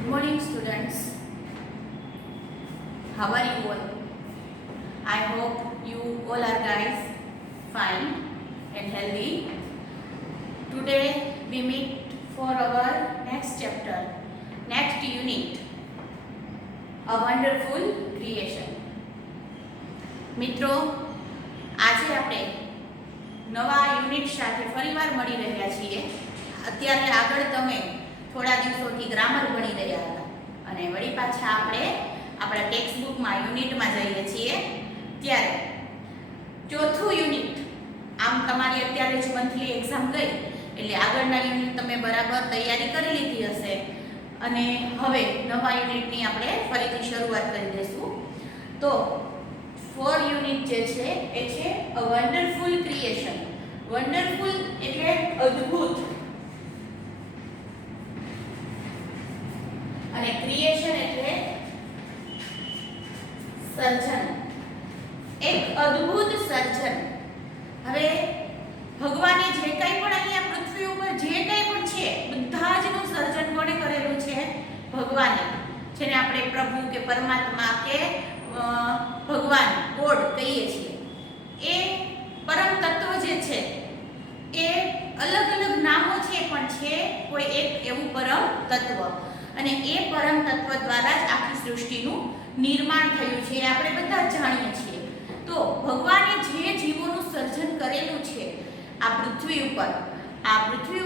Good morning, students. How are you all? I hope you all are guys fine and healthy. Today we meet for our next chapter, next unit, a wonderful creation. મિત્રો, આજે આપણે નવા unit સાથે ફરીવાર મળી રહ્યા છીએ. અત્યારે આગળ તમે થોડા દિવસોથી ગ્રામર ભણી રહ્યા હતા અને વળી પાછા આપણે આપણા ટેક્સ્ટ બુકમાં યુનિટમાં જઈએ છીએ. ત્યારે ચોથું યુનિટ, આમ તમારી અત્યારે જ મંથલી એક્ઝામ ગઈ એટલે આગળના યુનિટ તમે બરાબર તૈયારી કરી લીધી હશે અને હવે નવા યુનિટની આપણે ફરીથી શરૂઆત કરી દઈશું. તો 4 યુનિટ જે છે એ છે અ વન્ડરફુલ ક્રિએશન. વન્ડરફુલ એટલે અદ્ભુત અને ક્રિએશન એટલે સર્જન, એક અદ્ભુત સર્જન. હવે ભગવાને જે કંઈ પણ અહીંયા પૃથ્વી ઉપર જે કંઈ પણ છે બધા જનું સર્જન કોણે કરેલું છે? ભગવાને. જેને આપણે પ્રભુ કે પરમાત્મા કે ભગવાન ગોડ કહીએ છીએ. એ પરમ તત્વ જે છે એ અલગ અલગ નામો છે પણ છે કોઈ એક એવું પરમ તત્વ અને એ પરમ તત્વ દ્વારા જ આખી સૃષ્ટિનું નિર્માણ થયું છે. આપણે બધા જાણીએ છીએ. તો ભગવાને જે જીવોનું સર્જન કરેલું છે આ પૃથ્વી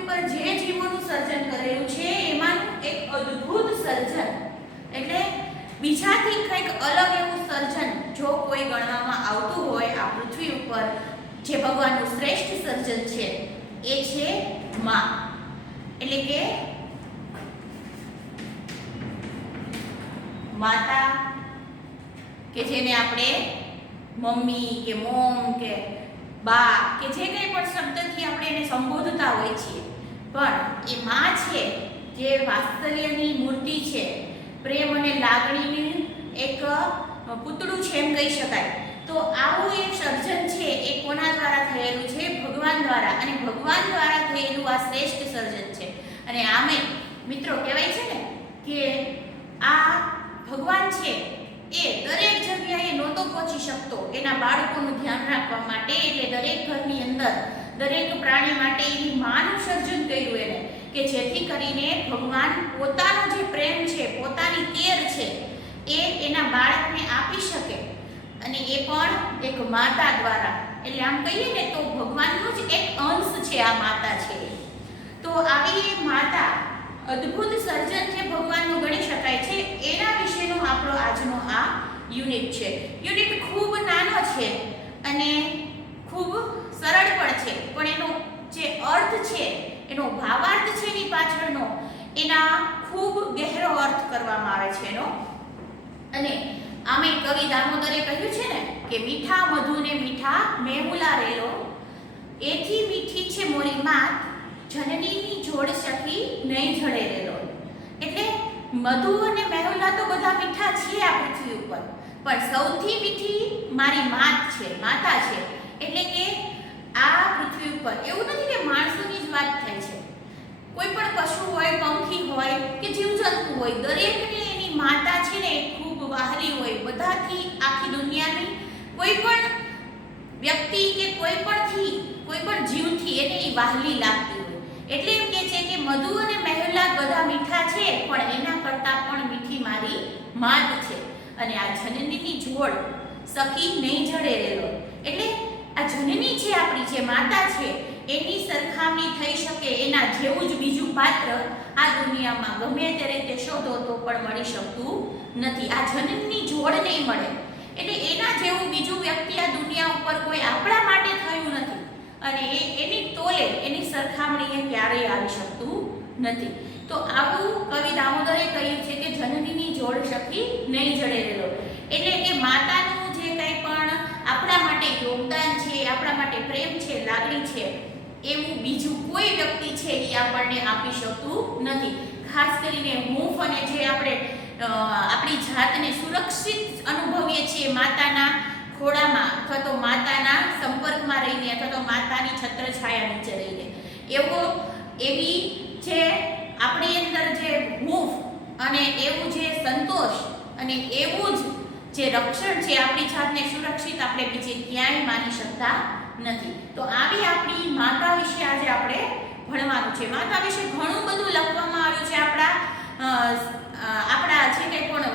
ઉપર જે જીવોનું સર્જન કરેલું છે એમાંનું એક અદ્ભુત સર્જન એટલે બીજાથી કંઈક અલગ એવું સર્જન જો કોઈ ગણવામાં આવતું હોય આ પૃથ્વી ઉપર જે ભગવાનનું શ્રેષ્ઠ સર્જન છે એ છે માં. એટલે કે માતા કે જેને આપણે મમ્મી કે મોમ કે બા કે જે કંઈ પણ શબ્દથી આપણે એને સંબોધતા હોઈએ છીએ, પણ એ માં છે જે વાત્સલ્યની મૂર્તિ છે, પ્રેમ અને લાગણીનું એક પૂતળું છે એમ કહી શકાય. તો આવું એક સર્જન છે એ કોના દ્વારા થયેલું છે? ભગવાન દ્વારા. અને ભગવાન દ્વારા થયેલું આ શ્રેષ્ઠ સર્જન છે. અને આમે મિત્રો કહેવાય છે ને કે આ ભગવાન છે એ દરેક જગ્યાએ નહોતો પહોંચી શકતો એના બાળકોનું ધ્યાન રાખવા માટે. એટલે દરેક ઘરની અંદર દરેક પ્રાણી માટે એની માનું સર્જન કર્યું એને, કે જેથી કરીને ભગવાન પોતાનો જે પ્રેમ છે, પોતાની કેર છે એ એના બાળકને આપી શકે. અને એ પણ એક માતા દ્વારા. એટલે આમ કહીએ ને તો ભગવાનનું જ એક અંશ છે આ માતા છે. તો આવી માતા અદ્ભુત સર્જન જે ભગવાનનું ગણી શકાય છે એના વિશેનો આપણો આજનો આ યુનિટ છે. યુનિટ ખૂબ નાનો છે અને ખૂબ સરળ પણ છે, પણ એનો જે અર્થ છે, એનો ભાવાર્થ છે એની પાછળનો એના ખૂબ ગહેરો અર્થ કરવામાં આવે છે એનો. અને આમે કવિ દામોદરે કહ્યું છે ને કે મીઠા મધુને મીઠા મેહુલા રેલો, એથી મીઠી છે મોરી માત, જનનીની જોડ સખી નહીં જડે રેલો. એટલે મધુ અને મેહુલા તો બધા મીઠા છે આ પૃથ્વી ઉપર, પણ સૌથી મીઠી મારી માત છે, માતા છે. એટલે કે આ પૃથ્વી ઉપર એવું નથી કે માણસોની જ વાત થાય છે. કોઈ પણ પશુ હોય, પંખી હોય કે જીવજંતુ હોય, દરેકની એની માતા છે ને ખૂબ વહાલી હોય. બધાથી આખી દુનિયાની કોઈ પણ વ્યક્તિ કે કોઈ પણ જીવથી એને એ વહાલી લાગતી હોય. એટલે એમ કે છે કે મધુ અને મહેલા બધા મીઠા છે પણ એના કરતાં પણ મીઠી મારી માત છે. અને આ જનનીની જોડ સખી નહીં જડે રેલો. એટલે આ જનની છે આપણી જે માતા છે એની સરખામણી થઈ શકે એના જેવું જ બીજું પાત્ર આ દુનિયામાં ગમે તે રીતે શોધો તો પણ મળી શકતું નથી. આ જનનની જોડ નહીં મળે. એટલે એના જેવું બીજું વ્યક્તિ આ દુનિયા ઉપર કોઈ આપણા માટે થયું નથી અને એની તોલે એની સરખામણીએ ક્યારેય આવી શકતું નથી. તો આવું કવિ દામોદરે કહ્યું છે કે જનનીની જોડ સખી નહીં જડે રેલો. એટલે કે માતાનું જે કંઈ પણ આપણા માટે યોગદાન છે, આપણા માટે પ્રેમ છે, લાગણી છે, એવું બીજું કોઈ વ્યક્તિ છે એ આપણને આપી શકતું નથી. ખાસ કરીને હૂંફ અને જે આપણે આપણી જાતને સુરક્ષિત અનુભવીએ છીએ માતાના ખોળામાં અથવા તો માતાના સંપર્કમાં રહીને અથવા તો માતાની છત્રછાયા નીચે રહીને, એવી જે આપણી અંદર જે હૂંફ અને એવું જે સંતોષ અને એવું જ જે રક્ષણ છે, આપણી જાતને સુરક્ષિત આપણે બીજે ક્યાંય માની શકતા નથી. તો આવી આપણી માતા વિશે આજે આપણે ભણવાનું છે. માતા વિશે ઘણું બધું લખવામાં આવ્યું છે. આપણા જે કંઈ પણ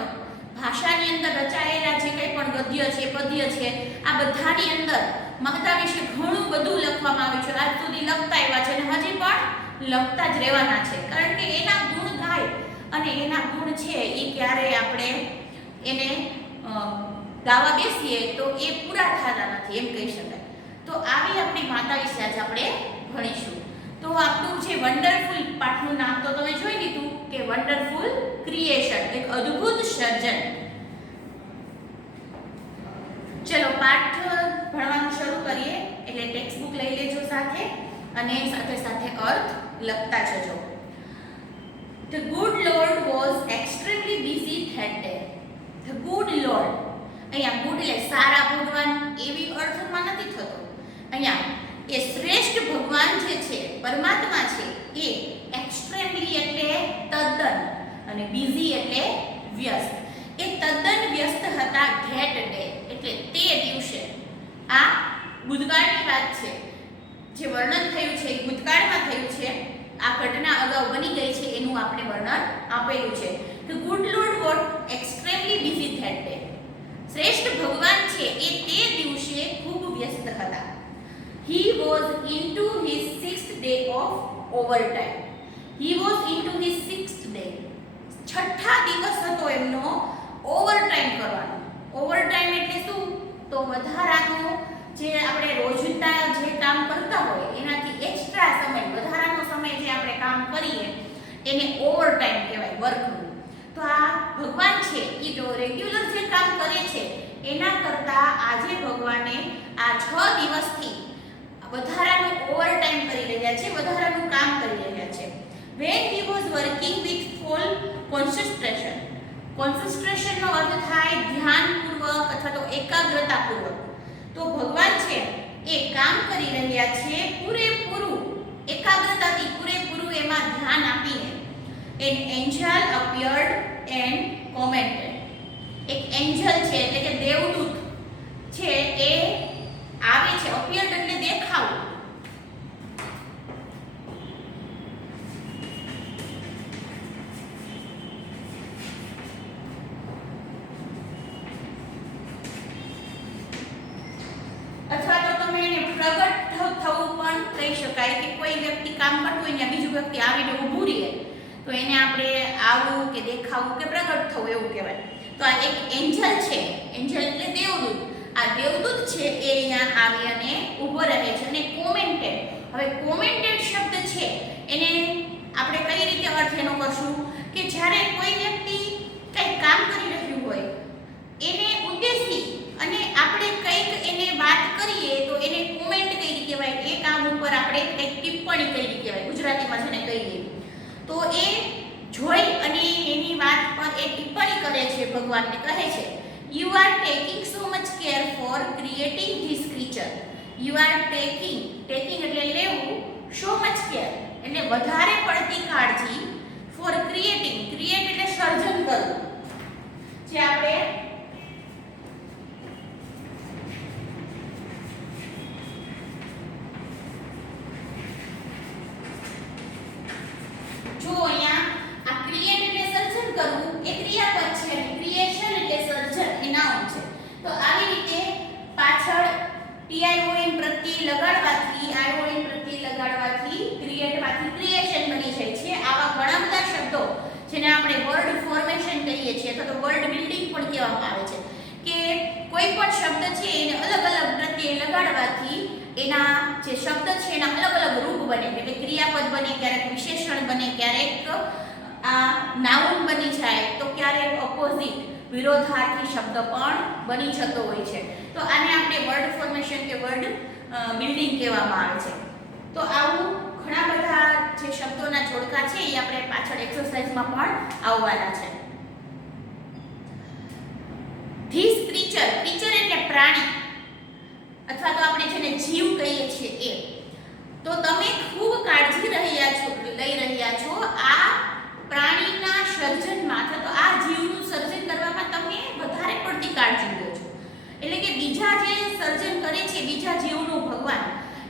ભાષાની અંદર રચાયેલા જે કંઈ પણ ગદ્ય છે, પદ્ય છે, આ બધાની અંદર માતા વિશે ઘણું બધું લખવામાં આવ્યું છે. આજ સુધી લખતા આવ્યા છે અને હજી પણ લખતા જ રહેવાના છે. કારણ કે એના ગુણ ગાય અને એના ગુણ છે એ ક્યારેય આપણે એને ગાવા બેસીએ તો એ પૂરા થતા નથી એમ કહી શકાય. તો આવી આપણી માતા વિશે આજે આપણે ભણીશું. તો આપણું જે વન્ડરફુલ પાઠનું નામ તો તમે જોઈ લીધું કે વન્ડરફુલ ક્રિએશન, એક અદ્ભુત સર્જન. ચલો પાઠ ભણવાનું શરૂ કરીએ. એટલે ટેક્સ્ટ બુક લઈ લેજો સાથે અને સાથે સાથે અર્થ લખતા જજો. The good Lord was extremely busy that day. The good Lord, અહીંયા ગુડ એટલે સારા ભગવાન એવી અર્થમાં નથી થતો. અહીંયા એ શ્રેષ્ઠ ભગવાન જે છે, પરમાત્મા છે, એ એક્સ્ટ્રીમલી એટલે તદ્દન અને બિઝી એટલે વ્યસ્ત. એ તદ્દન વ્યસ્ત હતા ધેટ ડે એટલે તે દિવસે. આ ભૂતકાળની વાત છે. જે વર્ણન થયું છે એ ભૂતકાળમાં થયું છે. આ ઘટના અગાઉ બની ગઈ છે એનું આપણે વર્ણન આપેલું છે. The good Lord was extremely busy that day. શ્રેષ્ઠ ભગવાન છે એ તે દિવસે ખૂબ વ્યસ્ત હતા. He was into his 6th day of overtime. He was into his 6th day. છઠ્ઠા દિવસ હતો એમનો ઓવરટાઈમ કરવાનો. ઓવરટાઈમ એટલે શું? તો વધારાનો જે આપણે રોજના જે કામ કરતા હોય એનાથી એક્સ્ટ્રા સમય, વધારાનો સમય જે આપણે કામ કરીએ એને ઓવરટાઈમ કહેવાય, વર્કનું. તો આ ભગવાન છે એ તો રેગ્યુલર જે કામ કરે છે એના કરતાં આજે ભગવાને આ 6 દિવસથી વધારાનું ઓવરટાઈમ કરી રહ્યા છે, વધારાનું કામ કરી રહ્યા છે. When he was working with full concentration. concentration નો અર્થ થાય ધ્યાનપૂર્વક અથવા તો એકાગ્રતાપૂર્વક. તો ભગવાન છે એ કામ કરી રહ્યા છે પૂરેપૂરું એકાગ્રતાથી, પૂરેપૂરું એમાં ધ્યાન આપીને. An angel appeared and commented. એક એન્જલ છે એટલે કે દેવદૂત છે એ આવે છે. appeared એટલે દેખાવું. અથવા તો તમે એને પ્રગટ થવું પણ કહી શકાય કે કોઈ વ્યક્તિ કામ કરતું હોય ને બીજું વ્યક્તિ આવીને ઊભું રહે તો એને આપણે આવવું કે દેખાવું કે પ્રગટ થવું એવું કહેવાય. તો આ એક એન્જલ છે. એન્જલ એટલે દેવદૂત. આ દેવદૂત છે એ અહીંયા આવી અને ઊભો રહે છે. અને કોમેન્ટેડ, હવે કોમેન્ટેડ શબ્દ છે એને આપણે કઈ રીતે અર્થ એનો કરશું કે જ્યારે કોઈ વ્યક્તિ કંઈ કામ કરી રહ્યું હોય એને ઉદ્દેશી અને આપણે કંઈક એને વાત કરીએ તો એને કોમેન્ટ કરી કહેવાય. એ કામ ઉપર આપણે કંઈક ટિપ્પણી કરી કહેવાય, ગુજરાતીમાં જેને કહીએ. તો એ જોઈ અને એની વાત પર એ ટિપ્પણી કરે છે, ભગવાનને કહે છે You are taking so much care for creating this creature. You are taking એટલે લેવું, so much care એટલે વધારે પડતી કાળજી, for creating એટલે સર્જન કરવું. જે આપણે જો અહીંયા આ ક્રિએટ એટલે સર્જન કરવું એ ક્રિયાપદ છે અને ક્રિએશન એટલે સર્જન એ નાઉન છે. તો આવી રીતે પાછળ ટીઆઈઓએન પ્રત્યય લગાડવાથી ક્રિએટમાંથી ક્રિએશન બની જાય છે. આવા ઘણા બધા શબ્દો જેને આપણે વર્ડ ફોર્મેશન કહીએ છીએ અથવા તો વર્ડ બિલ્ડિંગ પણ કહેવામાં આવે છે કે કોઈ પણ શબ્દ છે એને અલગ અલગ પ્રત્યય લગાડવાથી એના જે શબ્દ છે એના અલગ અલગ રૂપ બને. એટલે ક્રિયાપદ બને, ક્યારેક વિશેષણ બને, ક્યારેક આ નાઉન બની જાય, તો ક્યારેક ઓપોઝિટ વિરોધાર્થી શબ્દ પણ બની જતો હોય છે. તો આને આપણે વર્ડ ફોર્મેશન કે વર્ડ બિલ્ડિંગ કહેવામાં આવે છે. તો આવું ઘણા બધા જે શબ્દોના જોડકા છે એ આપણે પાછળ એક્સરસાઇઝમાં પણ આવવાના છે. ધીસ ક્રીચર એટલે પ્રાણી અથવા તો આપણે જેને જીવ કહીએ છીએ એ. તો તમે ખૂબ કાળજી લઈ રહ્યા છો આ પ્રાણીના સર્જનમાં બીજા જે સર્જન કરે છે બીજા જીવનું ભગવાન,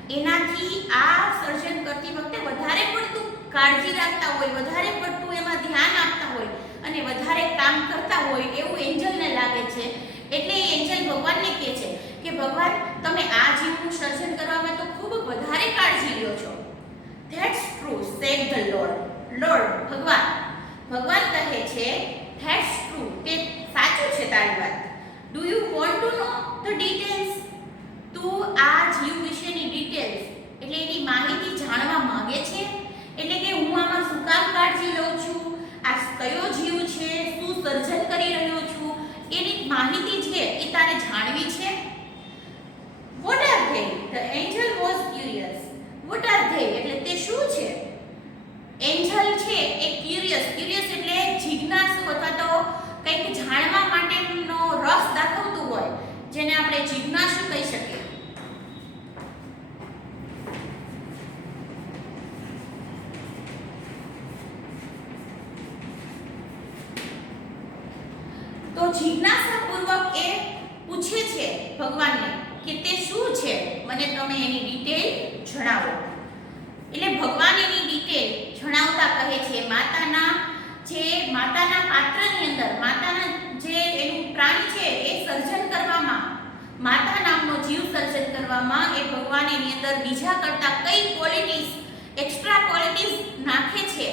એનાથી આ સર્જન કરતી વખતે વધારે પડતું કાળજી રાખતા હોય, વધારે પડતું એમાં ધ્યાન આપતા હોય અને વધારે કામ કરતા હોય એવું એન્જલને લાગે છે. એટલે એ એન્જલ ભગવાનને કહે છે કે ભગવાન તમે આ જીવનું સર્જન કરવામાં તો ખૂબ વધારે કાળજી લ્યો છો. That's true said the Lord. Lord ભગવાન કહે છે ધેટ્સ ટ્રુ, તે સાચું છે તારી વાત. Do you want to know the details? તું આ જીવ વિશેની ડિટેલ્સ એટલે એની માહિતી જાણવા માંગે છે? એટલે કે હું આમાં શું કામ કાળજી લઉં છું, આ કયો જીવ છે, શું સર્જન કરી રહ્યો છું, એની માહિતી છે એ તારે જાણવી છે. What are they? The angel was curious. What are they? એટલે તે શું છે? એન્જલ છે એ ક્યુરિયસ એટલે જિજ્ઞાસુ અથવા તો કંઈક જાણવા માટેનો રસ દાખવતું હોય, જેને આપણે જિજ્ઞાસુ કહી શકીએ. તો જિજ્ઞાસાપૂર્વક એ પૂછે છે ભગવાનને કે તે શું છે, મને તમે એની ડિટેલ જણાવો. એટલે ભગવાન એની ડિટેલ જણાવતા કહે છે માતાના પાત્રની અંદર, માતાના જે એનું પ્રાણ છે એ સર્જન કરવામાં, માતા નામનો જીવ સર્જન કરવામાં એ ભગવાન એની અંદર બીજા કરતા કઈ ક્વોલિટીઝ, એક્સ્ટ્રા ક્વોલિટીઝ નાખે છે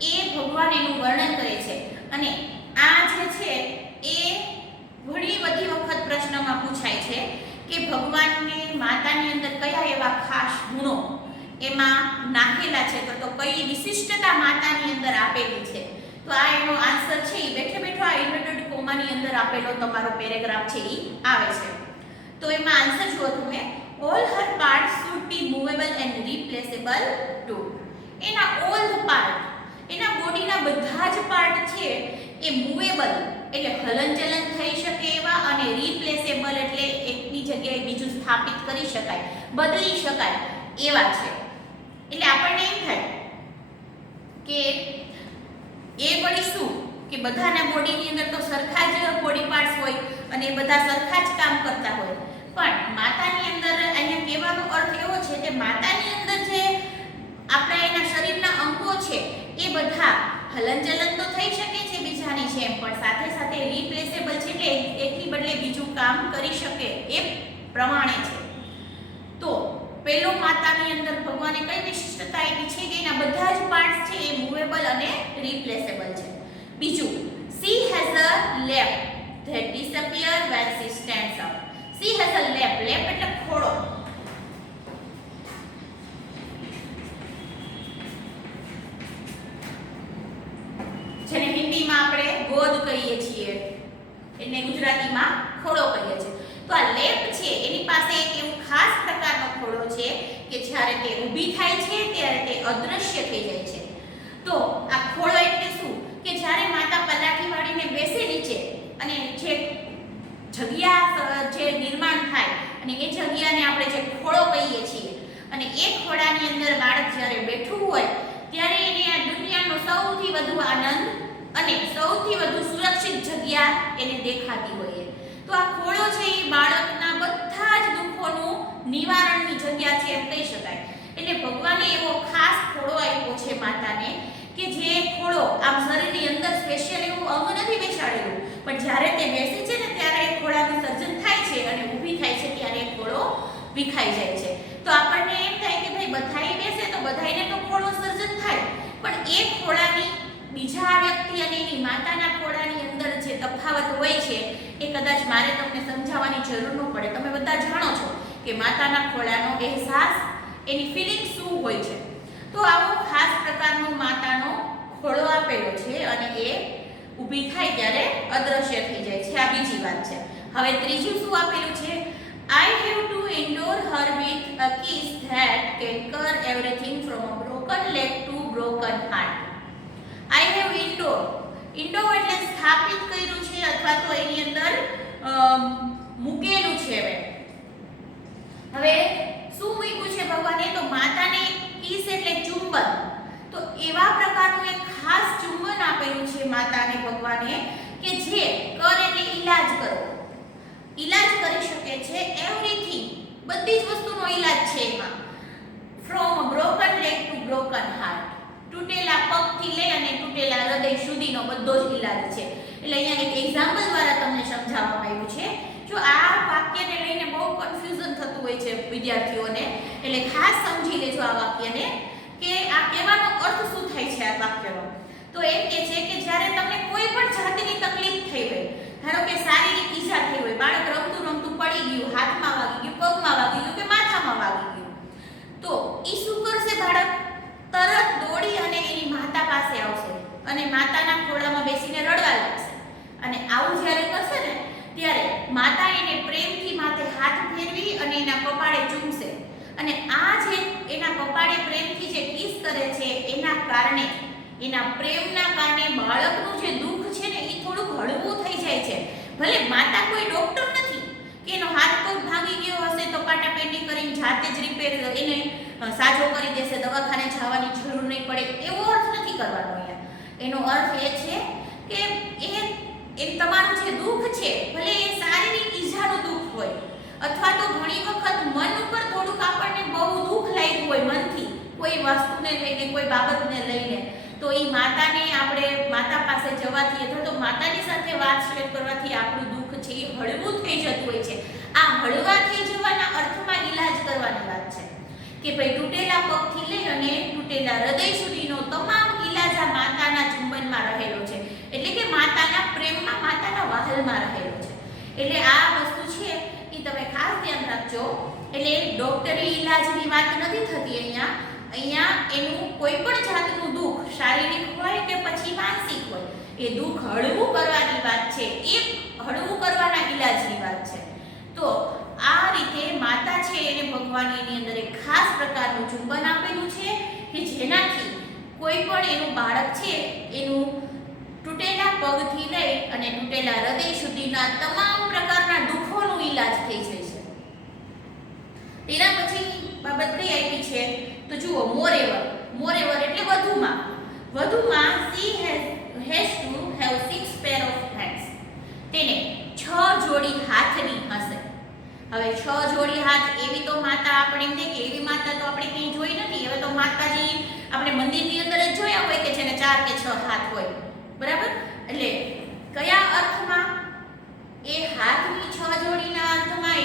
એ ભગવાન એનું વર્ણન કરે છે. અને આ જે છે એ ઘણી બધી વખત પ્રશ્નમાં પૂછાય છે કે ભગવાનને માતાની અંદર કયા એવા ખાસ ગુણો એમાં નાખેલા છે, તો કઈ વિશિષ્ટતા માતાની અંદર આપેલી છે. તો આ એનો આન્સર છે એ બેઠે બેઠો આ ઇન્વર્ટેડ કોમાની અંદર આપેલો તમારો પેરેગ્રાફ છે એ આવે છે. તો એમાં આન્સર જુઓ તમે, all her parts should be movable and replaceable too. એના all the part, એના બોડીના બધા જ પાર્ટ છે એ મૂવેબલ એટલે હલનચલન થઈ શકે એવા અને રિપ્લેસેબલ એટલે એકની જગ્યાએ બીજું સ્થાપિત કરી શકાય, બદલી શકાય એવા છે. એટલે આપણને એમ થાય કે એ વળી શું કે બધાના બોડીની અંદર તો સરખા જ બોડી પાર્ટ્સ હોય અને એ બધા સરખા જ કામ કરતા હોય, પણ માતાની અંદર અહીંયા કહેવાનો અર્થ એવો છે કે માતાની અંદર જે આપણા એના શરીરના અંગો છે એ બધા હલનચલન તો થઈ શકે છે બીજાની જેમ, પણ સાથે સાથે રિપ્લેસેબલ છે એટલે એકની બદલે બીજું કામ કરી શકે એ પ્રમાણે છે. તો પેલો માતાની અંદર ભગવાને કઈ વિશિષ્ટતા આપી છે કે એના બધા જ પાર્ટ્સ છે એ મૂવેબલ અને રિપ્લેસેબલ છે. બીજું, she has a lap that disappear when she stands up. she has a lap એટલે ખોળો. જેને હિન્દીમાં આપણે ગોદ કહીએ છીએ એટલે ગુજરાતીમાં ખોળો કહીએ છીએ. તો આ લેપ છે એની પાસે એક એવું ખાસ પ્રકારનો ખોળો છે કે જ્યારે તે ઊભી થાય છે ત્યારે તે અદૃશ્ય થઈ જાય છે. તો આ ખોળો એટલે શું કે જ્યારે માતા પલાઠી વાળીને બેસેલી છે અને જે જગ્યા જે નિર્માણ થાય અને એ જગ્યાને આપણે જે ખોળો કહીએ છીએ અને એ ખોળાની અંદર બાળક જ્યારે બેઠું હોય ત્યારે એને આ દુનિયાનો સૌથી વધુ આનંદ અને સૌથી વધુ સુરક્ષિત જગ્યા એને દેખાતી હોય. તો આ ખોળો છે એ બાળકના બધા જ દુઃખોનું નિવારણની જગ્યા છે એમ કહી શકાય. એટલે ભગવાને એવો ખાસ ખોળો આપ્યો છે માતાને કે જે ખોળો આમ શરીરની અંદર સ્પેશિયલ એવું અંગ નથી બેસાડેલું, પણ જ્યારે તે બેસે છે ને ત્યારે એ ખોળાનું સર્જન થાય છે અને ઊભી થાય છે ત્યારે એ ખોળો વિખાઈ જાય છે. તો આપણને એમ થાય કે ભાઈ બધાય બેસે તો બધાયને તો ખોળો સર્જન થાય, પણ એ ખોળાની બીજા વ્યક્તિ અને એની માતાના ખોળાની અંદર જે તફાવત હોય છે એ કદાચ મારે તમને સમજાવવાની જરૂર ન પડે. તમે બધા જાણો છો કે માતાના ખોળાનો અહેસાસ, એની ફિલિંગ શું હોય છે. તો આવો ખાસ પ્રકારનો માતાનો ખોળો આપેલો છે અને એ ઊભી થાય ત્યારે અદ્રશ્ય થઈ જાય છે. આ બીજી વાત છે. હવે ત્રીજું શું આપેલું છે? I have to endure her with a kiss that can cure everything from a broken leg to broken heart. I have endure એટલે સ્થાપિત કર્યું છે અથવા તો એની અંદર મૂકેલું છે. હવે શું મૂક્યું છે ભગવાને? તો માતાને કિસ એટલે ચુંબન. તો એવા પ્રકારનું એક ખાસ ચુંબન આપેલું છે માતાને ભગવાને કે જે કર એટલે ઈલાજ કરો. ઈલાજ કરી શકે છે એવરીથિંગ, બધી જ વસ્તુનો ઈલાજ છે એમાં. From broken leg to broken heart, તૂટેલા પગથી લઈ અને તૂટેલા હૃદય સુધીનો બધો જ ઈલાજ છે. એટલે અહીંયા એક એક્ઝામ્પલ દ્વારા તમને સમજાવવામાં આવ્યું છે. જો આ વાક્યને લઈને બહુ કન્ફ્યુઝન થતું હોય છે વિદ્યાર્થીઓને, એટલે ખાસ સમજી લેજો આ વાક્યને કે આ કહેવાનો અર્થ શું થાય છે આ વાક્યનો. તો એમ કે છે કે જ્યારે તમને કોઈ પણ જાતની તકલીફ થઈ હોય, ધારો કે શારીરિક ઈજા થઈ હોય, બાળક રમતું રમતું પડી ગયું, હાથમાં વાગી ગયું, પગમાં વાગી ગયું કે માથામાં વાગી ગયું, તો ઈ શું કરશે બાળક? તરત દોડી અને એની માતા પાસે આવશે અને માતાના ખોળામાં બેસીને રડવા લાગશે. અને આવું જ્યારે કરશે ને ત્યારે માતા એને પ્રેમથી માથે હાથ ફેરવી અને એના કપાળે ચૂમશે. અને આ જે એના કપાળે પ્રેમથી જે કિસ કરે છે એના કારણે, એના પ્રેમના કારણે બાળકનું જે દુઃખ છે ને એ થોડુંક હળવું થઈ જાય છે. ભલે માતા કોઈ ડોક્ટર નથી કે એનો હાથ પગ ભાંગી ગયો હશે તો પાટાપેટી કરીને જાતે જ રિપેર એને સાજો કરી દેશે, દવાખાને જવાની જરૂર નહીં પડે, એવો અર્થ નથી કરવાનો અહીંયા. એનો અર્થ એ છે કે એ તમારું જે દુઃખ છે, ભલે એ શારીરિક ઈજાનું દુઃખ હોય અથવા તો ઘણી વખત મન ઉપર થોડુંક આપણને બહુ દુઃખ લાગ્યું હોય મનથી, કોઈ વસ્તુને લઈને, કોઈ બાબતને લઈને, તો એ માતાને આપણે માતા પાસે જવાથી અથવા તો માતાની સાથે વાત શેર કરવાથી આપણું દુઃખ છે એ હળવું થઈ જતું હોય છે. આ હળવા થઈ જવાના અર્થમાં ઈલાજ કરવાની વાત છે કે ભાઈ તૂટેલા પગથી લઈ અને તૂટેલા હૃદય સુધીનો તમામ ઈલાજ આ માતાના ચુંબનમાં રહેલો છે. એટલે કે માતાના પ્રેમમાં, માતાના વહાલમાં રહેલો છે. એટલે આ વસ્તુ છે એ તમે ખાસ ધ્યાન રાખજો. એટલે ડોક્ટરી ઈલાજની વાત નથી થતી અહીંયા એનું કોઈ પણ જાતનું દુઃખ, શારીરિક હોય કે પછી માનસિક હોય, એ દુઃખ હળવું કરવાની વાત છે, એ હળવું કરવાના ઈલાજની વાત છે. તો આ રીતે માતા છે એને ભગવાન એની અંદર એક ખાસ પ્રકારનું ચુંબન આપેલું છે કે જેનાથી કોઈ પણ એનું બાળક છે એનું તૂટેલા પગથી લઈ અને તૂટેલા હૃદય સુધીના તમામ પ્રકારના દુઃખોનું ઈલાજ થઈ જાય છે. તેના પછી બાબત કઈ આપી છે તો જુઓ, મોરેવર એટલે વધુમાં she has to have 6 pair of hands. તેને 6 જોડી હાથની હશે. હવે 6 જોડી હાથ એવી તો માતા આપણે એમ કે એવી માતા તો આપણે ક્યાંય જોઈ નથી. હવે તો માતાજી આપણે મંદિરની અંદર જ જોયા હોય કે જેને 4 કે 6 હાથ હોય, બરાબર? એટલે કયા અર્થમાં? એ હાથની 6 જોડીના અર્થમાં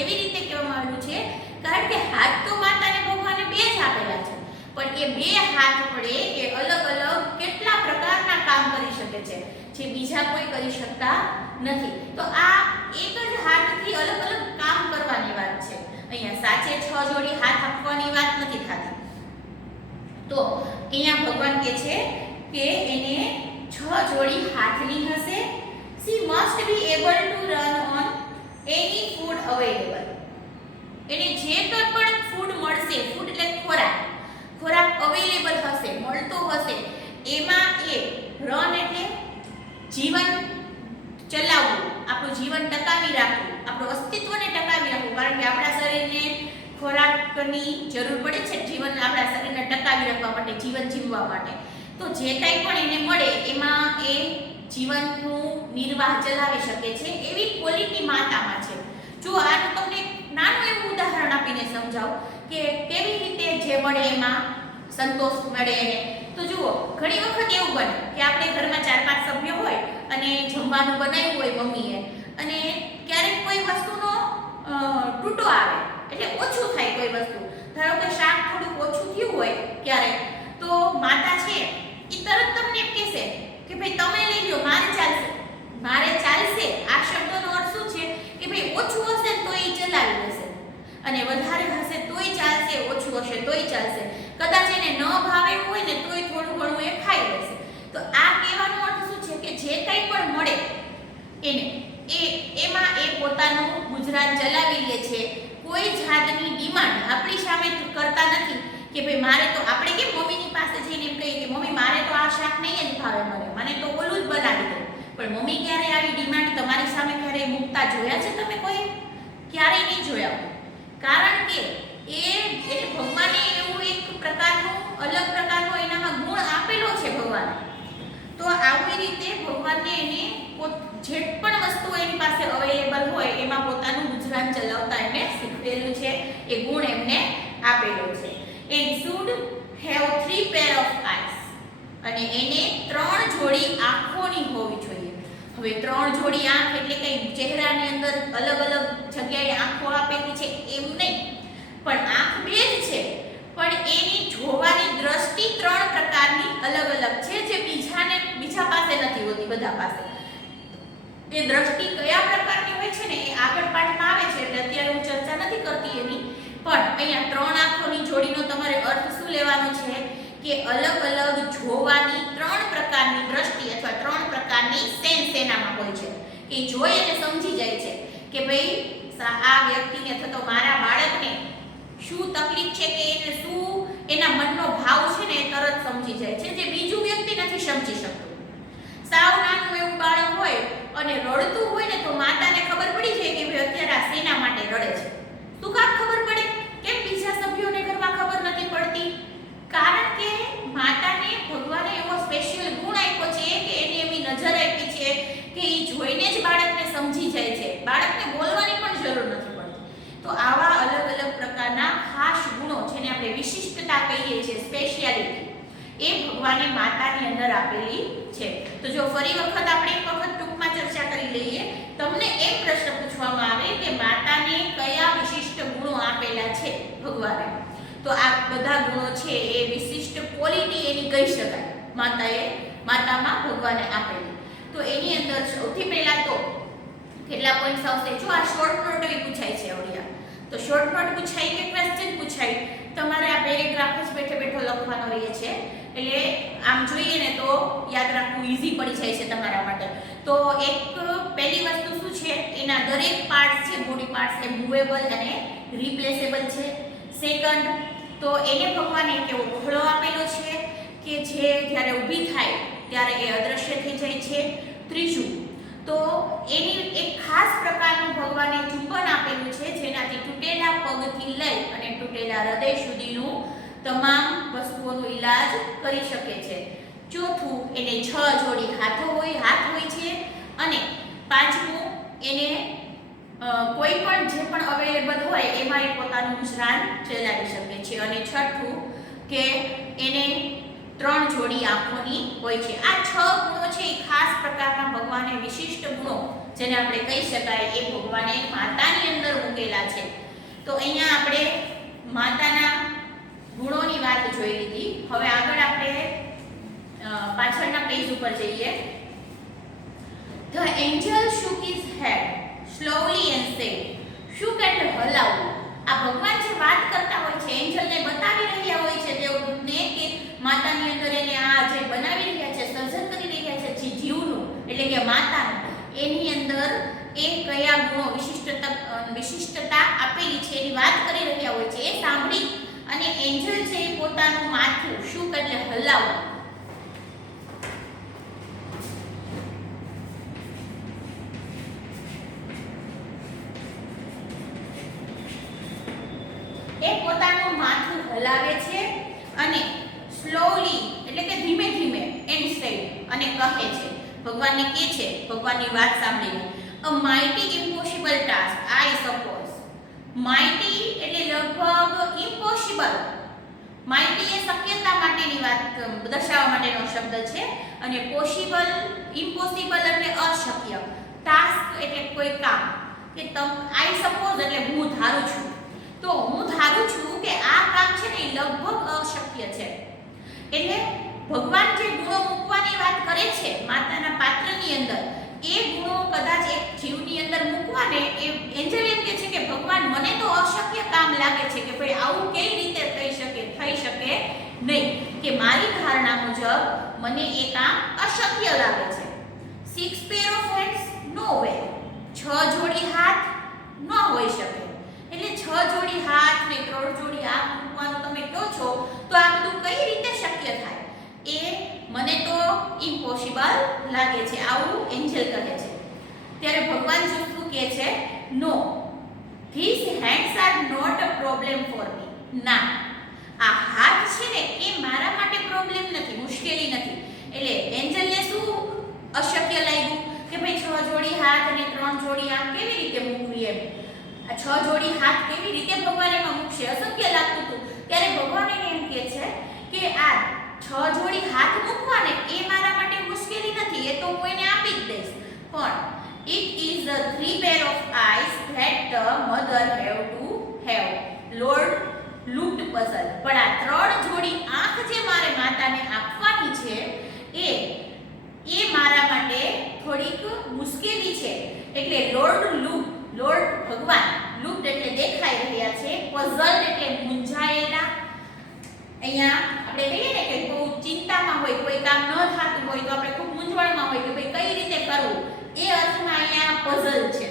એવી રીતે કહેવામાં આવ્યું છે કારણ કે હાથ તો માતાને ભગવાને 2 જ આપેલા છે, પણ એ 2 હાથ વડે એ અલગ અલગ કેટલા પ્રકારના કામ કરી શકે છે જે બીજા કોઈ કરી શકતા નથી. તો આ એક જ હાથથી અલગ અલગ કામ કરવાની વાત છે. અહીંયા સાચે 6 જોડી હાથ આપવાની વાત નથી થતી. તો અહીંયા ભગવાન કહે છે કે એને 6 જોડી હાથની હશે. She must be able to run on any food available. એને જે કોઈ પણ ફૂડ મળશે, ફૂડ એટલે ખોરાક અવેલેબલ હશે, મળતો હશે, એમાં એ રન એટલે જીવન ચલાવવું, આપણું જીવન ટકાવી રાખવું, આપણું અસ્તિત્વને ટકાવી રાખવું. કારણ કે આપણા શરીરને ખોરાકની જરૂર પડે છે જીવન, આપણા શરીરને ટકાવી રાખવા માટે, જીવન જીવવા માટે. તો જે કંઈ પણ એને મળે એમાં એ જીવનનું નિર્વાહ ચલાવી શકે છે એવી ક્વોલિટી માતામાં છે. જો આનું તમને નાનું એવું ઉદાહરણ આપીને સમજાવું કે કેવી રીતે જે મળે એમાં સંતોષ મળે એને. તો જુઓ, ઘણી વખત એવું બને કે આપણે ઘરમાં 4-5 સભ્યો હોય અને જમવાનું બનાવ્યું હોય મમ્મીએ, અને ક્યારેક કોઈ વસ્તુનો તૂટો આવે એટલે ઓછું થાય કોઈ વસ્તુ. ધારો કે શાક થોડુંક ઓછું થયું હોય ક્યારેક, તો માતા છે એ તરત તમને એમ કહેશે કે ભાઈ તમે લઈ લો, મારે ચાલશે. આ શબ્દનો અર્થ શું છે કે ભાઈ ઓછું હશે તો એ ચલાવી લેશે, અને વધારે હશે તોય ચાલશે, ઓછું હશે તોય ચાલશે. કદાચ એને ન ભાવે હોય ને તોય થોડું ઘણું એ ખાઈ લેશે. તો આ કહેવાનો અર્થ શું છે કે જે કંઈ પણ મળે એને એમાં એ પોતાનું ગુજરાન ચલાવી લે છે. કોઈ જાતની ડિમાન્ડ આપણી સામે કરતા નથી કે ભાઈ મારે તો, આપણે કેમ મમ્મીની પાસે જઈને એમ કહીએ કે મમ્મી મારે તો આ શાક નહીં જ ભાવે, મને તો ઓલું જ બનાવી દો. પણ મમ્મી ક્યારે આવી ડિમાન્ડ તમારી સામે ક્યારે મૂકતા જોયા છે તમે? કોઈ ક્યારેય નહીં જોયા. કારણ કે એટલે ભગવાને એવું એક પ્રકારનું અલગ પ્રકારનો એનામાં ગુણ આપેલો છે ભગવાને. તો આવી રીતે ભગવાનને એને જે પણ વસ્તુ એની પાસે અવેલેબલ હોય આપેલો છે. And should have 3 pair of eyes, અને એને 3 જોડી આંખોની હોવી જોઈએ. હવે 3 જોડી આંખ એટલે કે ચહેરાની અંદર અલગ અલગ જગ્યાએ આંખો આપેલી છે એમ નહીં, પણ આંખ બે જ છે, પણ એની જોવાની દ્રષ્ટિ 3 પ્રકારની અલગ અલગ છે, જે બીજા પાસે નથી હોતી, બધા પાસે. એ દ્રષ્ટિ કયા પ્રકારની હોય છે ને એ આગળ પાઠમાં આવે છે, એટલે અત્યારે હું ચર્ચા નથી કરતી એની. પણ અહીંયા 3 આંખોની જોડીનો તમારે અર્થ શું લેવાનો છે કે અલગ અલગ જોવાની 3 પ્રકારની દ્રષ્ટિ અથવા 3 પ્રકારની સેન્સ એનામાં હોય છે, કે જોઈ અને સમજી જાય છે કે ભાઈ આ વ્યક્તિને અથવા તો મારા બાળકને શું તકલીફ છે, કે એને શું એના મનનો ભાવ છે ને એ તરત સમજી જાય છે, જે બીજું વ્યક્તિ નથી સમજી શકતું. સાવ નાનું એવું બાળક હોય અને રડતું હોય ને તો માતાને ખબર પડી જાય કે ભાઈ અત્યારે આ શેના માટે રડે છે. શું કામ ખબર પડે? કેમ બીજા સભ્યોને ઘરમાં ખબર નથી પડતી? કારણ કે માતાને ભગવાને એવો સ્પેશિયલ ગુણ આપ્યો છે કે એની એવી નજર આપી છે કે એ જોઈને જ બાળકને સમજી જાય છે, બાળકને બોલવાની પણ જરૂર નથી પડતી. તો આવા અલગ અલગ પ્રકારના ખાસ ગુણો, જેને આપણે વિશિષ્ટતા કહીએ છીએ, સ્પેશિયાલિટી, એ ભગવાને માતાની અંદર આપેલી છે. તો જો ફરી વખત આપણે એક વખત ટૂંકમાં ચર્ચા કરી લઈએ. તમને એક પ્રશ્ન પૂછવામાં આવે કે માતાને કયા વિશિષ્ટ ગુણો આપેલા છે ભગવાને, તો આ બધા ગુણો છે એ વિશિષ્ટ ક્વોલિટી એની કહી શકાય માતામાં ભગવાને આપેલી. તો એની અંદર સૌથી પહેલા તો કેટલા પોઈન્ટ્સ આવશે? જો આ શોર્ટ નોટ એવી પૂછાય છે આવડિયા, તો શોર્ટ નોટ પૂછાય કે ક્વેશ્ચન પૂછાય, તમારે આ પેરેગ્રાફ જ બેઠે બેઠો લખવાનો રહે છે, એટલે આમ જોઈએ ને તો યાદ રાખવું ઈઝી પડી જાય છે તમારા માટે. તો એક પહેલી વસ્તુ શું છે, એના દરેક પાર્ટ્સ છે, બોડી પાર્ટ્સ એ મૂવેબલ અને રિપ્લેસેબલ છે. સેકન્ડ, તો એને ભગવાને કેવો ઘોડો આપેલો છે કે જે જ્યારે ઊભી થાય ત્યારે એ અદૃશ્ય થઈ જાય છે. ત્રીજું, તો એની એક ખાસ પ્રકારનું ભગવાને ચુંબન આપેલું છે, જેનાથી તૂટેલા પગથી લઈ અને તૂટેલા હૃદય સુધીનું તમામ વસ્તુઓનો ઈલાજ કરી શકે છે. ચોથું, એને 6 જોડી હાથ હોય છે. અને પાંચમું, એને કોઈ પણ જે પણ અવેલેબલ હોય એમાં એ પોતાનું ગુજરાન ચલાવી શકે છે. અને છઠ્ઠું, કે એને 3 જોડી આંખોની હોય છે. આ 6 ગુણો છે એ ખાસ પ્રકારના ભગવાને વિશિષ્ટ ગુણો, જેને આપણે કહી શકાય એ ભગવાને માતાની અંદર મૂકેલા છે. તો અહીંયા આપણે માતાના ગુણોની વાત જોઈ લીધી. હવે આગળ આપણે પાછળના પેજ ઉપર જઈએ. The angel shook his head slowly and said, shook એટલે હલાવવું. આ ભગવાન જે વાત કરતા હોય છે, એન્જલને બતાવી રહ્યા હોય છે દેવદૂતને કે માતાની અંદર એને આ જે બનાવી રહ્યા છે, સર્જન કરી રહ્યા છે જે જીવનું, એટલે કે માતાનું, એની અંદર એ કયા ગુણો વિશિષ્ટતા આપેલી છે એની વાત કરી રહ્યા હોય છે. એ સાંભળી અને એન્જલ છે એ પોતાનું માથું શુક એટલે હલાવવું, એ પોતાનું માથું હલાવે છે અને સ્લોલી એટલે કે ધીમે ધીમે એન્ડ સેડ અને કહે છે, ભગવાનને કહે છે, ભગવાનની વાત સાંભળીને, અ માઇટી ઇમ્પોસિબલ ટાસ્ક આઈ સપોઝ. માઇટી એટલે લગભગ ઇમ્પોસિબલ, માઇટી એ શક્યતા માટેની વાત દર્શાવવા માટેનો શબ્દ છે, અને પોસિબલ ઇમ્પોસિબલ એટલે અશક્ય, ટાસ્ક એટલે કોઈ કામ, કે આઈ સપોઝ એટલે હું ધારું છું, તો હું ધારું છું કે આ કામ છે ને લગભગ અશક્ય છે. એટલે ભગવાન જે ગુણો મૂકવાની વાત કરે છે માતાના પાત્રની અંદર, એ ગુણો કદાચ એક જીવની અંદર મૂકવાને એ એન્જલ એમ કહે છે કે ભગવાન મને તો અશક્ય કામ લાગે છે, કે ભાઈ આવું કઈ રીતે થઈ શકે નહીં, કે મારી ધારણા મુજબ મને એ કામ અશક્ય લાગે છે. 6 pair of hands no way, 6 જોડી હાથ ન હોઈ શકે. એટલે 6 જોડી હાથ ને 3 જોડી આંખ મૂકવાનું તમે કહો છો, તો આ બધું કઈ રીતે શક્ય થાય? એ મને તો ઇમ્પોસિબલ લાગે છે, આવું એન્જલ કહે છે. ત્યારે ભગવાન શું કહે છે? No, this hands are not a problem for me. ના, આ હાથ છે ને એ મારા માટે પ્રોબ્લેમ નથી, મુશ્કેલી નથી. એટલે એન્જલને શું અશક્ય લાગ્યું કે ભાઈ 6 જોડી હાથ અને 3 જોડી આંખ કેવી રીતે મૂકવી એમ. આ 6 જોડી હાથ કેવી રીતે ભગવાન એમાં મૂકશે? અશક્ય લાગતું હતું. પઝલ. પણ આ 3 જોડી આંખ જે મારે માતાને આપવાની છે એ મારા માટે થોડીક મુશ્કેલી છે. એટલે લોર્ડ ભગવાન, લુક એટલે દેખાઈ રહ્યા છે, પઝલ એટલે મૂંઝાયેલા. અહીંયા આપણે કહીએ ને કે બહુ ચિંતામાં હોય, કોઈ કામ ન થતું હોય તો આપણે ખૂબ મૂંઝવણમાં હોય કે ભાઈ કઈ રીતે કરવું, એ અર્થમાં અહીંયા પઝલ છે.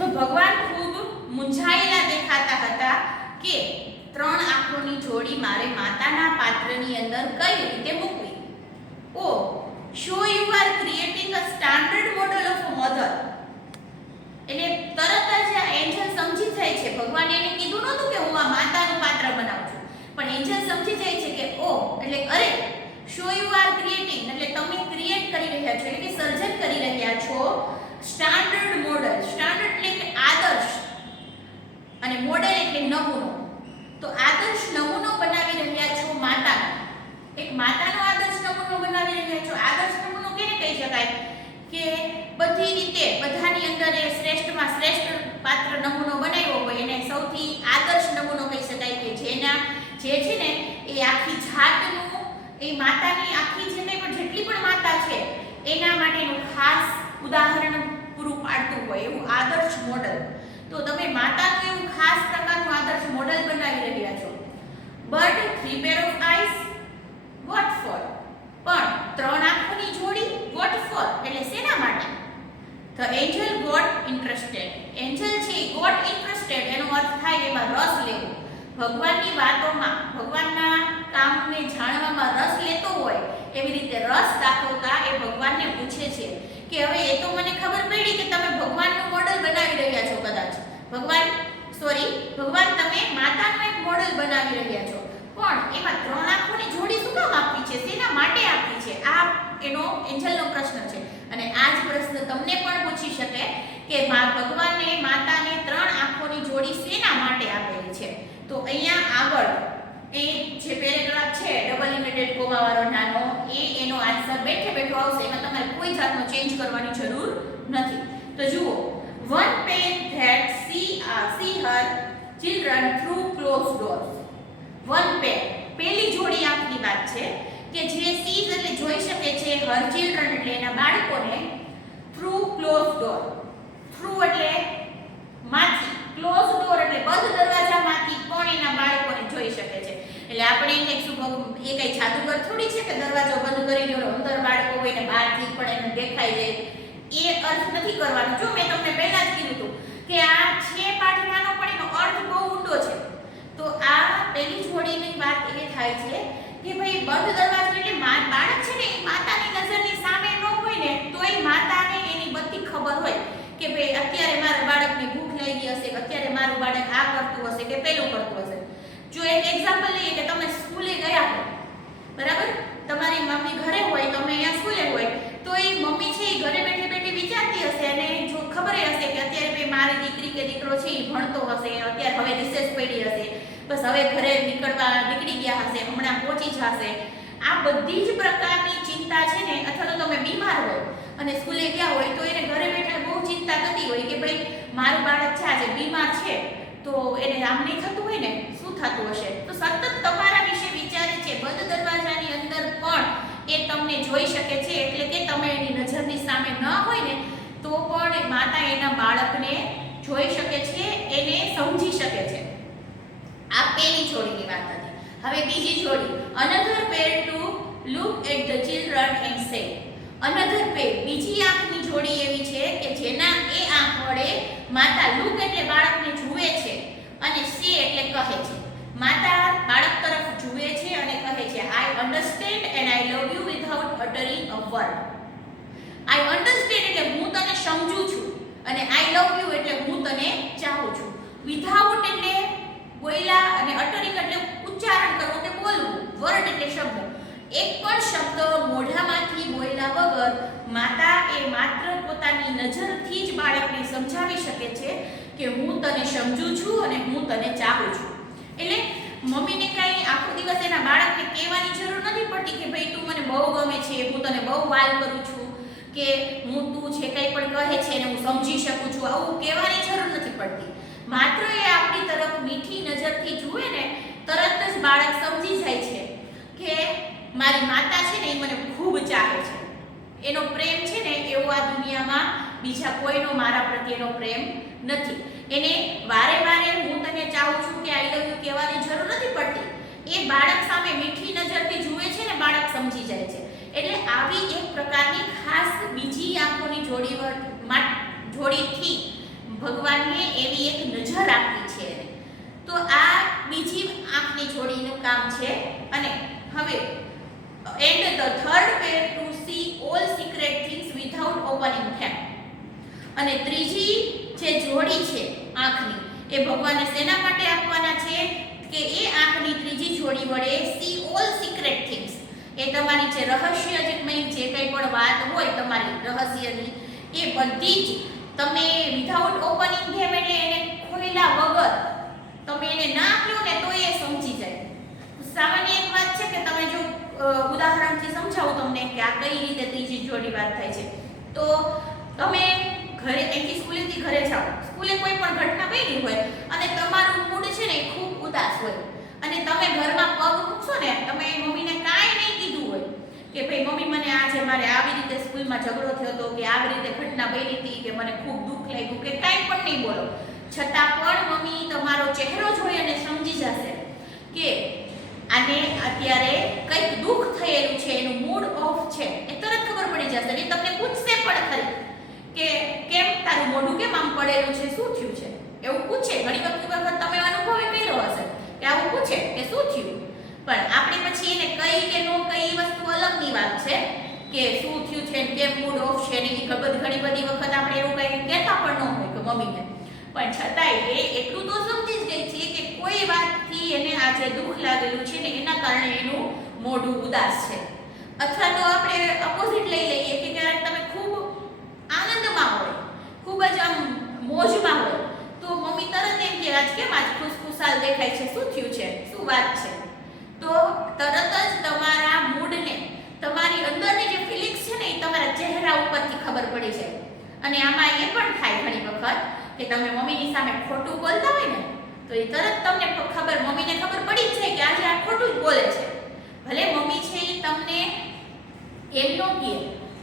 તો ભગવાન ખૂબ મૂંઝાયેલા દેખાતા હતા કે 3 આંખોની જોડી મારે માતાના પાત્રની અંદર કઈ રીતે મૂકવી. Oh so you are creating a standard model of a mother. એટલે તરત જ આ એન્જલ સમજી જાય છે. ભગવાને એને કીધું નહોતું કે હું આ માતાનું પાત્ર બનાવું છું, પણ એન્જલ સમજી જાય છે કે ઓ એટલે અરે શો યુ આર ક્રિએટિંગ એટલે તમે ક્રિએટ કરી રહ્યા છો, એટલે કે સર્જન કરી રહ્યા છો સ્ટાન્ડર્ડ મોડલ. સ્ટાન્ડર્ડ એટલે કે આદર્શ અને મોડેલ એટલે નમૂનો. તો આદર્શ નમૂનો બનાવી રહ્યા છો માતાનો. એક માતાનો આદર્શ નમૂનો બનાવી રહ્યા છો. આદર્શ નમૂનો કેને કહી શકાય કે બધી રીતે બધાની અંદર એ શ્રેષ્ઠમાં શ્રેષ્ઠ પાત્ર નમૂનો બનાવ્યો હોય એને સૌથી આદર્શ નમૂનો કહી શકાય કે જે છે ને એ આખી જાતનું એ માતાની આખી જે કંઈ પણ જેટલી પણ માતા છે એના માટેનું ખાસ ઉદાહરણ પૂરું પાડતું હોય એવું આદર્શ મોડલ. તો તમે માતાનું એવું ખાસ પ્રકારનું આદર્શ મોડલ બનાવી રહ્યા છો. But 3 pair of eyes what for. પણ 3 આંખોની જોડી વોટ ફોર એટલે શેના માટે? The angel got interested. Angel છે ગોટ ઇન્ટરેસ્ટેડ એનો અર્થ થાય એમાં રસ લેવો. ભગવાનની વાતોમાં, ભગવાનના કામને જાણવામાં રસ લેતો હોય એવી રીતે રસ દાખવતા એ ભગવાનને પૂછે છે કે હવે એ તો મને ખબર પડી કે તમે ભગવાનનું મોડલ બનાવી રહ્યા છો. કદાચ ભગવાન તમે માતાનું એક મોડલ બનાવી રહ્યા છો, પણ એમાં 3 આંખોની જોડી શું કામ આપી છે, શેના માટે આપી છે? આ એનો એન્જલનો પ્રશ્ન છે. અને આ જ પ્રશ્ન તમને પણ પૂછી શકે કે ભગવાને માતાને 3 આંખોની જોડી શેના માટે આપેલી છે. તો અહીંયા આગળ એ જે પેરેગ્રાફ છે ડબલ ઇન્વર્ટેડ કોમા વાળો નાનો એનો આન્સર બેઠે બેઠો આવશે. એમાં તમારે કોઈ જાતનો ચેન્જ કરવાની જરૂર નથી. તો જુઓ, one parent that see her children through closed doors. one pair પહેલી જોડી આંખની વાત છે કે જે sees એટલે જોઈ શકે છે, her children એટલે એના બાળકોને, through closed door. through એટલે માંથી, closed door એટલે બંધ દરવાજામાંથી પણ એના બાળકોને જોઈ શકે છે. એટલે આપણે એ કઈ જાદુગર થોડી છે કે દરવાજો બંધ કરી દો અંદર બાળકો હોય ને બહારથી પણ એને દેખાઈ જાય. એ અર્થ નથી કરવાનો. જો મેં તમને પહેલા જ કીધું હતું કે આ છે પાઠ નાનો પણ એનો અર્થ બહુ ઊંડો છે. તો આ પહેલી જોડીની વાત એ થાય છે કે ભાઈ બંધ દરવાજો એટલે બાળક છે ને એ માતાની નજરની સામે ન હોય ને તોય માતાને એની બધી ખબર હોય કે ભાઈ અત્યારે મારા બાળકને ભૂખ લાગી હશે, અત્યારે મારું બાળક આ કરતું હશે કે પેલું કરતું હશે. જો એક એક્ઝામ્પલ લઈએ કે તમે સ્કૂલે ગયા હો, બરાબર, તમારી મમ્મી ઘરે હોય, તમે અહીંયા સ્કૂલે હોય, તો એ મમ્મી છે એ ઘરે બેઠી બેઠી વિચારતી હશે અને જો ખબર હશે કે અત્યારે ભાઈ મારી દીકરી કે દીકરો છે એ ભણતો હશે, અત્યારે હવે રિસેસ પડી હશે, બસ હવે ઘરે નીકળી ગયા હશે, હમણાં પહોંચી જશે. આ બધી જ પ્રકારની ચિંતા છે ને, અથવા તો તમે બીમાર હોય અને સ્કૂલે ગયા હોય તો એને ઘરે બેઠા બહુ ચિંતા થતી હોય કે ભાઈ મારું બાળક છે આજે બીમાર છે તો એને આમ નહીં થતું હોય ને, શું થતું હશે. તો સતત તમારા વિશે વિચારે છે. બંધ દરવાજાની અંદર પણ એ તમને જોઈ શકે છે, એટલે કે તમે એની નજરની સામે ન હોય ને તો પણ માતા એના બાળકને જોઈ શકે છે, એને સમજી શકે છે. આ પહેલી જોડીની વાત હતી. હવે બીજી જોડી, another pair to look at the children and say. another pair બીજી આંખની જોડી એવી છે કે જેના એ આંખ વડે માતા લુક એટલે બાળકને જુએ છે અને સે એટલે કહે છે. માતા બાળક તરફ જુએ છે અને કહે છે I understand and I love you without uttering a word. I understand એટલે હું તને સમજું છું અને I love you એટલે હું તને ચાહું છું. without એટલે બોલ્યા અને uttering એટલે ઉચ્ચારણ કરવો કે બોલવું, word એટલે શબ્દ. એક પણ શબ્દ મોઢામાંથી બોલ્યા વગર માતા એ માત્ર પોતાની નજરથી જ બાળકને સમજાવી શકે છે કે હું તને સમજું છું અને હું તને ચાહું છું. એટલે મમ્મીને કાંઈ આખો દિવસ એના બાળકને કહેવાની જરૂર નથી પડતી કે ભાઈ તું મને બહુ ગમે છે, હું તને બહુ વાલ કરું છું, કે હું તું જે કંઈ પણ કહે છે એને હું સમજી શકું છું, આવું કહેવાની જરૂર નથી પડતી. માત્ર એ આપણી તરફ મીઠી નજરથી જુએ ને તરત જ બાળક સમજી જાય છે કે મારી માતા છે ને એ મને ખૂબ ચાહે છે. એનો પ્રેમ છે ને એવો આ દુનિયામાં બીજા કોઈનો મારા પ્રત્યેનો પ્રેમ નથી. એને વારે વારે હું તને ચાહું છું કે આઈ લવ યુ કહેવાની જરૂર નથી પડતી. એ બાળક સામે મીઠી નજરથી જુએ છે ને બાળક સમજી જાય છે. એટલે આવી એક પ્રકારની ખાસ બીજી આંખોની જોડીથી ભગવાનને એવી એક નજર આપી છે. તો આ બીજી આંખની જોડીનું કામ છે. અને હવે and the third pair to see all secret things without opening them. અને ત્રીજી જે જોડી છે આંખની એ ભગવાને શેના માટે આપવાના છે કે એ આંખની ત્રીજી જોડી વડે see all secret things, એ તમારી જે રહસ્યમય જે કંઈ પણ વાત હોય તમારી રહસ્યની એ બધી જ તમે વિધાઉટ ઓપનિંગ ધેમ એટલે એને ખોલ્યા વગર તમે એને ના કહો ને તો એ સમજી જાય. સામાન્ય એક વાત છે કે તમે જો ઉદાહરણથી સમજાવું તમને કે આ કઈ રીતે ત્રીજી જોડી વાત થાય છે. તો તમે ઘરે અહીંથી સ્કૂલેથી ઘરે જાઓ, સ્કૂલે કોઈ પણ ઘટના બની હોય અને તમારું મૂડ છે ને ખૂબ ઉદાસ હોય અને તમે ઘરમાં પગ મૂકશો ને, તમે મમ્મીને કાંઈ નહીં કીધું હોય કે ભાઈ મમ્મી મને આજે મારે આવી રીતે સ્કૂલમાં ઝઘડો થયો હતો કે આવી રીતે ઘટના બની હતી કે મને ખૂબ દુઃખ લાગ્યું કે કાંઈ પણ નહીં બોલો, છતાં પણ મમ્મી તમારો ચહેરો જોઈ અને સમજી જશે કે આને અત્યારે કંઈક દુઃખ થયેલું છે, એનું મૂડ ઓફ છે, એ તરત ખબર પડી જશે. અને તમને પૂછશે પણ ખરી કે કેમ તારું મોઢું કેમ આમ પડેલું છે, શું થયું છે, એવું પૂછે. ઘણી વખત તમે અનુભવ કર્યો હશે કે આવું પૂછે કે શું થયું, પણ આપણે પછી એને કઈ કે નો કઈ વસ્તુ અલગની વાત છે કે શું થયું છે કેમ મૂડ ઓફ છે ને એ ઘણી બધી વખત આપણે એવું કંઈ કહેતા પણ ન હોય કે મમ્મીને, પણ છતાંય એ એટલું તો સમજી જ ગઈ છે કે કોઈ વાતથી એને આજે દુઃખ લાગેલું છે ને એના કારણે એનું મોઢું ઉદાસ છે. અથવા તો આપણે અપોઝિટ લઈ લઈએ કે ક્યારેક તમે ખૂબ આનંદમાં હોય, ખૂબ જ આમ મોજમાં હોય, તો મમ્મી તરત એમ કે આજ કેમ આજ ખુશખુશાલ દેખાય છે, શું થયું છે, શું વાત છે, તો તરત જ તમારા મૂડને તમારી અંદરની જે ફિલિંગ્સ છે ને એ તમારા ચહેરા ઉપરથી ખબર પડી જાય. અને આમાં એ પણ થાય ઘણી વખત કે તમે મમ્મીની સામે ખોટું બોલતા હોય ને તો એ તરત તમને મમ્મીને ખબર પડી જ જાય કે આજે આ ખોટું જ બોલે છે. ભલે મમ્મી છે એ તમને એમ ન કહે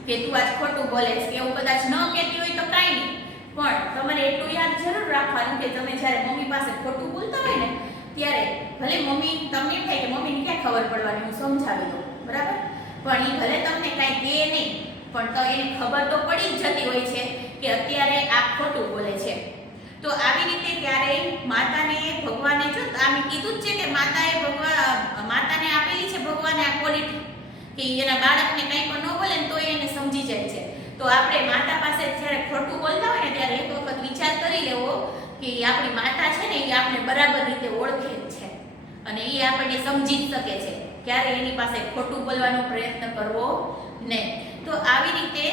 કે તું આજ ખોટું બોલે છે, એવું કદાચ ન કહેતી હોય તો કાંઈ નહીં, પણ તમારે એટલું યાદ જરૂર રાખવાનું કે તમે જ્યારે મમ્મી પાસે ખોટું બોલતા હોય ને ત્યારે ભલે મમ્મી તમને એમ થાય કે મમ્મીને ક્યાં ખબર પડવાની, હું સમજાવી દઉં, બરાબર, પણ એ ભલે તમને કાંઈ કહે નહીં પણ તો એને ખબર તો પડી જ જતી હોય છે કે અત્યારે આ ખોટું બોલે છે. તો આવી રીતે ક્યારેય માતાને ભગવાને જો આમ કીધું જ છે કે માતાને આપેલી છે ભગવાને આ ક્વોલિટી કે એના બાળકને કંઈ પણ ન બોલે ને તો એને સમજી જાય છે. તો આપણે માતા પાસે જ્યારે ખોટું બોલતા હોય ને ત્યારે એક વખત વિચાર કરી લેવો કે આપણી માતા છે ને એ આપણે બરાબર રીતે ઓળખે જ છે અને એ આપણને સમજી જ શકે છે, ક્યારે એની પાસે ખોટું બોલવાનો પ્રયત્ન કરવો નહીં. તો આવી રીતે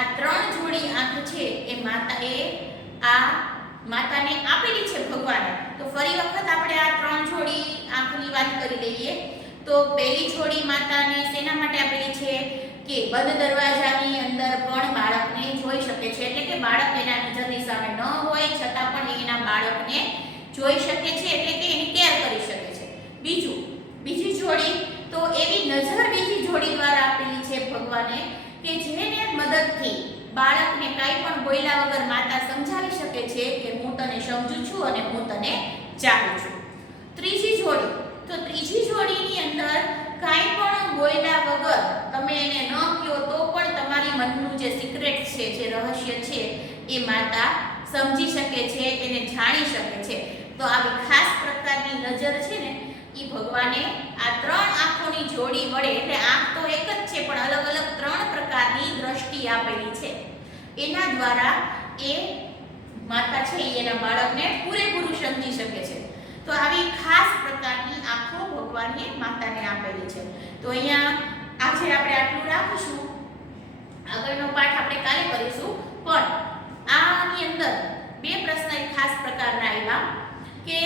આ ત્રણ જોડી આંખ છે એ માતાને આપેલી છે ભગવાને. તો ફરી વખત આપણે આ ત્રણ જોડી આંખની વાત કરી લઈએ. તો પહેલી જોડી માતાને શેના માટે આપેલી છે કે બંધ દરવાજાની અંદર પણ બાળકને જોઈ શકે છે, એટલે કે બાળક એના નજરની સામે ન હોય છતાં પણ એના બાળકને જોઈ શકે છે, એટલે કે એની કેર કરી શકે છે. બીજી જોડી તો એવી નજર બીજી જોડી દ્વારા આપેલી છે ભગવાને કે જેને મદદથી બાળકને કાંઈ પણ બોલ્યા વગર માતા સમજાવી શકે છે કે હું તને સમજું છું અને હું તને ચાહું છું. ત્રીજી જોડીની અંદર કાંઈ પણ બોલ્યા વગર તમે એને ન કહો તો પણ તમારી મનનું જે સિક્રેટ છે, જે રહસ્ય છે એ માતા સમજી શકે છે, એને જાણી શકે છે. તો આવી ખાસ પ્રકારની નજર છે ને એ ભગવાને આ ત્રણ આંખોની જોડી વડે, એટલે આંખ તો એક જ છે પણ અલગ અલગ ત્રણ પ્રકારની દ્રષ્ટિ આપેલી છે, એના દ્વારા એ માતા છે એના બાળકને પૂરેપૂરું સમજી શકે છે. તો આવી ખાસ પ્રકારની આંખો ભગવાને માતાને આપેલી છે. તો અહીંયા આજે આપણે આટલું રાખીશું, આગળનો પાઠ આપણે કાલે કરીશું. પણ આની અંદર બે પ્રશ્ન એક ખાસ પ્રકારના આવ્યા કે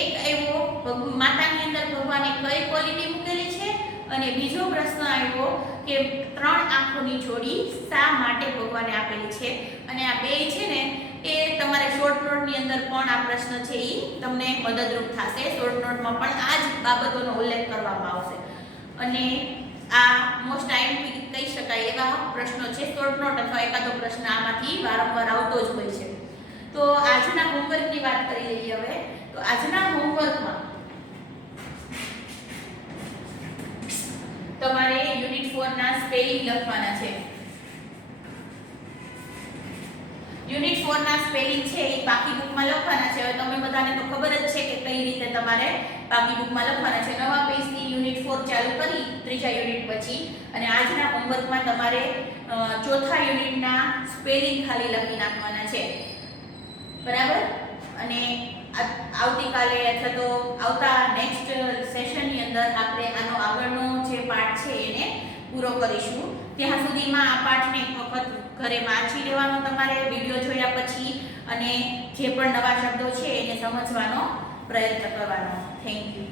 એક આવ્યો માતાની અંદર ભગવાને કઈ ક્વોલિટી મૂકેલી છે, અને બીજો પ્રશ્ન આવ્યો કે 3 આંખોની જોડી શા માટે ભગવાને આપેલી છે. અને આ બે છે ને એ તમારે શોર્ટ નોટની અંદર પણ આ પ્રશ્ન છે એ તમને મદદરૂપ થશે. શોર્ટ નોટમાં પણ આ જ બાબતોનો ઉલ્લેખ કરવામાં આવશે. અને આ મોસ્ટ આઈએમપી કહી શકાય એવા પ્રશ્નો છે. શોર્ટ નોટ અથવા એકાદો પ્રશ્ન આમાંથી વારંવાર આવતો જ હોય છે. તો આજના હોમવર્કની વાત કરી લઈએ હવે. તો આજના હોમવર્કમાં તમારે યુનિટ 4 ના સ્પેલિંગ લખવાના છે. યુનિટ 4 ના સ્પેલિંગ છે એ પાકી બુકમાં લખવાના છે. હવે તમે બધાને તો ખબર જ છે કે કઈ રીતે તમારે પાકી બુકમાં લખવાના છે. નવા પેજથી યુનિટ 4 ચાલુ કરી ત્રીજા યુનિટ પછી, અને આજના હોમવર્કમાં તમારે ચોથા યુનિટના સ્પેલિંગ ખાલી લખી નાખવાના છે. બરાબર? અને આવતીકાલે અથવા તો આવતા નેક્સ્ટ સેશનની અંદર આપણે આનો આગળનો જે પાઠ છે એને પૂરો કરીશું. ત્યાં સુધીમાં આ પાઠને એક વખત ઘરે વાંચી લેવાનો તમારે વિડીયો જોયા પછી, અને જે પણ નવા શબ્દો છે એને સમજવાનો પ્રયત્ન કરવાનો. Thank you.